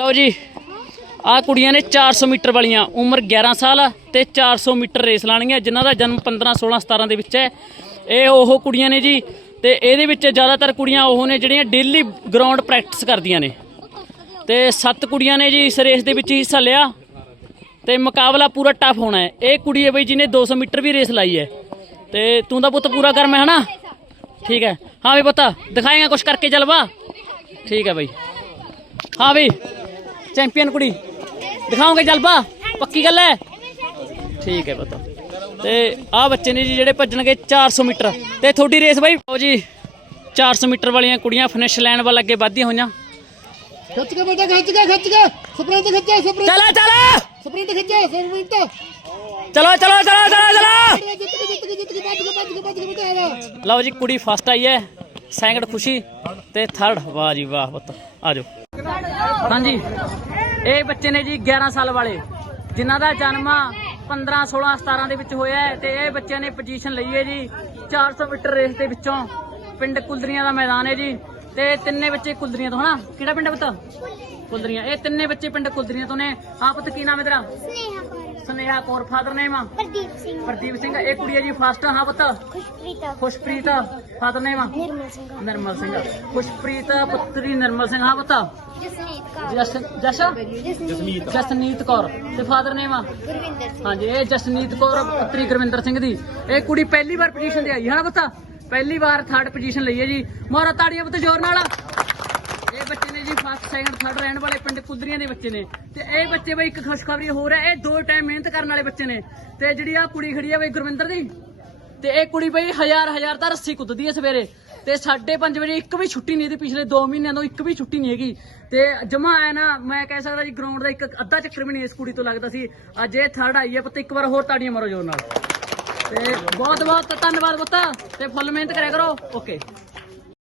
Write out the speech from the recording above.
ਲਓ ਜੀ ਆ ਕੁੜੀਆਂ ਨੇ 400 ਮੀਟਰ ਵਾਲੀਆਂ, ਉਮਰ 11 ਸਾਲ ਆ ਤੇ 400 ਮੀਟਰ ਰੇਸ ਲਾਣੀਆਂ ਜਿਨ੍ਹਾਂ ਦਾ ਜਨਮ 15 16 17 ਦੇ ਵਿੱਚ ਹੈ। ਇਹ ਉਹ ਕੁੜੀਆਂ ਨੇ ਜੀ, ਤੇ ਇਹਦੇ ਵਿੱਚ ਜ਼ਿਆਦਾਤਰ ਕੁੜੀਆਂ ਉਹ ਨੇ ਜਿਹੜੀਆਂ ਡੇਲੀ ਗਰਾਊਂਡ ਪ੍ਰੈਕਟਿਸ ਕਰਦੀਆਂ ਨੇ। ਤੇ ਸੱਤ ਕੁੜੀਆਂ ਨੇ ਜੀ ਇਸ ਰੇਸ ਦੇ ਵਿੱਚ ਹਿੱਸਾ ਲਿਆ, ਤੇ ਮੁਕਾਬਲਾ ਪੂਰਾ ਟਫ ਹੋਣਾ ਹੈ। ਇਹ ਕੁੜੀ ਹੈ ਬਈ ਜਿਹਨੇ 200 ਮੀਟਰ ਵੀ ਰੇਸ ਲਾਈ ਹੈ। ਤੇ ਤੂੰ ਤਾਂ ਪੁੱਤ ਪੂਰਾ ਕਰ ਮੈਂ ਹਨਾ? ਠੀਕ ਹੈ। ਹਾਂ ਵੀ ਪੁੱਤ, ਦਿਖਾਏਗਾ ਕੁਛ ਕਰਕੇ ਜਲਵਾ ਠੀਕ ਹੈ ਬਈ। ਹਾਂ ਵੀ ਚੈਂਪੀਅਨ ਕੁੜੀ। ਦਿਖਾਓਗੇ ਜਲਵਾ ਪੱਕੀ ਗੱਲ ਹੈ? ਠੀਕ ਹੈ ਪੁੱਤ। ਤੇ ਆਹ ਬੱਚੇ ਨੇ ਜੀ ਜਿਹੜੇ ਭੱਜਣਗੇ 400 ਮੀਟਰ। ਤੇ ਤੁਹਾਡੀ ਰੇਸ ਬਾਈ? ਆਓ ਜੀ 400 ਮੀਟਰ ਵਾਲੀਆਂ ਕੁੜੀਆਂ ਫਿਨਿਸ਼ ਲਾਈਨ ਵੱਲ ਅੱਗੇ ਵਧਦੀਆਂ ਹੋਈਆਂ। ਖਿੱਚ ਕੇ ਬੇਟਾ ਖਿੱਚ ਕੇ ਖਿੱਚ ਕੇ। ਸਪ੍ਰਿੰਟ ਖਿੱਚੇ ਸਪ੍ਰਿੰਟ ਚਲੋ ਚਲੋ ਸਪ੍ਰਿੰਟ ਖਿੱਚੇ ਸਪ੍ਰਿੰਟ ਚਲੋ ਚਲੋ ਚਲੋ ਚਲੋ ਚਲੋ ਜਿੱਤ ਕੇ ਜਿੱਤ ਕੇ ਜਿੱਤ ਕੇ ਭੱਜ ਕੇ ਭੱਜ ਕੇ ਭੱਜ ਕੇ ਬੇਟਾ ਆ। ਜਾ ਲਓ ਜੀ ਕੁੜੀ ਫਸਟ ਆਈ ਹੈ। ਸੈਕੰਡ ਖੁਸ਼ੀ ਤੇ ਥਰਡ ਵਾਹ ਜੀ ਵਾਹ ਪੁੱਤ। ਆ ਜਾਓ। ਹਾਂਜੀ। ਇਹ ਬੱਚੇ ਨੇ ਜੀ 11 ਸਾਲ ਵਾਲੇ। ਜਿਨ੍ਹਾਂ ਦਾ ਜਨਮ 15 16 17 ਦੇ ਵਿੱਚ ਹੋਇਆ ਹੈ ਤੇ ਇਹ ਬੱਚਿਆਂ ਨੇ ਪੋਜੀਸ਼ਨ ਲਈ ਹੈ ਜੀ 400 ਮੀਟਰ ਰੇਸ ਦੇ ਵਿੱਚੋਂ। ਪਿੰਡ ਕੁਲਦਰੀਆਂ ਦਾ ਮੈਦਾਨ ਹੈ ਜੀ ਤੇ ਤਿੰਨੇ ਬੱਚੇ ਕੁਲਦਰੀਆਂ ਤੋਂ ਹਨਾ? ਕਿਹੜਾ ਪਿੰਡ ਹੈ ਪੁੱਤ? ਕੁਲਦਰੀਆਂ। ਇਹ ਤਿੰਨੇ ਬੱਚੇ ਪਿੰਡ ਕੁਲਦਰੀਆਂ ਤੋਂ ਨੇ। ਆ ਪੁੱਤ, ਕੀ ਨਾਮ ਹੈ ਤੇਰਾ? Sneha Kaur father name. Pradeep Singh. Pradeep Singh ਇਹ ਕੁੜੀ ਹੈ ਜੀ ਫਸਟ ਹਾਂ ਪੁੱਤ? ਖੁਸ਼ਪ੍ਰੀਤ। Khushpreet father name. ਨਿਰਮਲ ਸਿੰਘ। ਨਰਮਲ ਸਿੰਘ। ਖੁਸ਼ਪ੍ਰੀਤ ਪੁੱਤਰੀ ਨਰਮਲ ਸਿੰਘ ਹਾਂ ਪੁੱਤ? ਜਸਨੀਤ ਕੌਰ। ਜਸ ਜਸ? ਜਸਨੀਤ ਜਸਨੀਤ ਕੌਰ। ਤੇ ਫਾਦਰ ਨੇਮ? ਗੁਰਵਿੰਦਰ ਸਿੰਘ। ਹਾਂਜੀ ਇਹ ਜਸਨੀਤ ਕੌਰ ਪੁੱਤਰੀ ਗੁਰਵਿੰਦਰ ਸਿੰਘ ਦੀ। ਇਹ ਕੁੜੀ ਪਹਿਲੀ ਵਾਰ ਪੋਜੀਸ਼ਨ ਤੇ ਆਈ ਹੈ ਨਾ ਪੁੱਤ? ਪਹਿਲੀ ਵਾਰ ਥਰਡ ਪੋਜੀਸ਼ਨ ਲਈ ਹੈ ਜੀ। ਮੋਰਾ ਤਾੜੀਆਂ ਪੁੱਤ ਜ਼ੋਰ ਨਾਲ ਇਹ ਬੱਚੇ ਨੇ ਜੀ ਫਸਟ ਸੈਕੰਡ ਥਰਡ ਰਹਿਣ ਵਾਲੇ ਪਿੰਡ ਕੁਦਰੀਆਂ ਦੇ ਬੱਚੇ ਨੇ। ਤੇ ਇਹ ਬੱਚੇ ਬਈ ਇੱਕ ਖੁਸ਼ਖਬਰੀ ਹੋਰ ਹੈ, ਇਹ ਦੋ ਟਾਈਮ ਮਿਹਨਤ ਕਰਨ ਵਾਲੇ ਬੱਚੇ ਨੇ। ਤੇ ਜਿਹੜੀ ਆ ਕੁੜੀ ਖੜੀ ਆ ਬਈ ਗੁਰਵਿੰਦਰ ਦੀ, ਤੇ ਇਹ ਕੁੜੀ ਬਈ ਹਜ਼ਾਰ ਹਜ਼ਾਰ ਤਾਂ ਰੱਸੀ ਕੁੱਦਦੀ ਹੈ ਸਵੇਰੇ। ਤੇ 5:30 ਵਜੇ ਇੱਕ ਵੀ ਛੁੱਟੀ ਨਹੀਂ ਇਹਦੀ, ਪਿਛਲੇ 2 ਮਹੀਨਿਆਂ ਤੋਂ ਇੱਕ ਵੀ ਛੁੱਟੀ ਨਹੀਂ ਹੈਗੀ। ਤੇ ਜਮਾ ਆਇਆ ਨਾ, ਮੈਂ ਕਹਿ ਸਕਦਾ ਜੀ ਗਰਾਊਂਡ ਦਾ ਇੱਕ ਅੱਧਾ ਚੱਕਰ ਵੀ ਨਹੀਂ ਇਸ ਕੁੜੀ ਤੋਂ ਲੱਗਦਾ ਸੀ। ਅੱਜ ਇਹ ਥਰਡ ਆਈ ਹੈ ਪੁੱਤ, ਇੱਕ ਵਾਰ ਹੋਰ ਤਾੜੀਆਂ ਮਾਰੋ ਜੋਰ ਨਾਲ। ਤੇ ਬਹੁਤ ਬਹੁਤ ਧੰਨਵਾਦ ਪੁੱਤ, ਤੇ ਫੁੱਲ ਮਿਹਨਤ ਕਰਿਆ ਕਰੋ। ਓਕੇ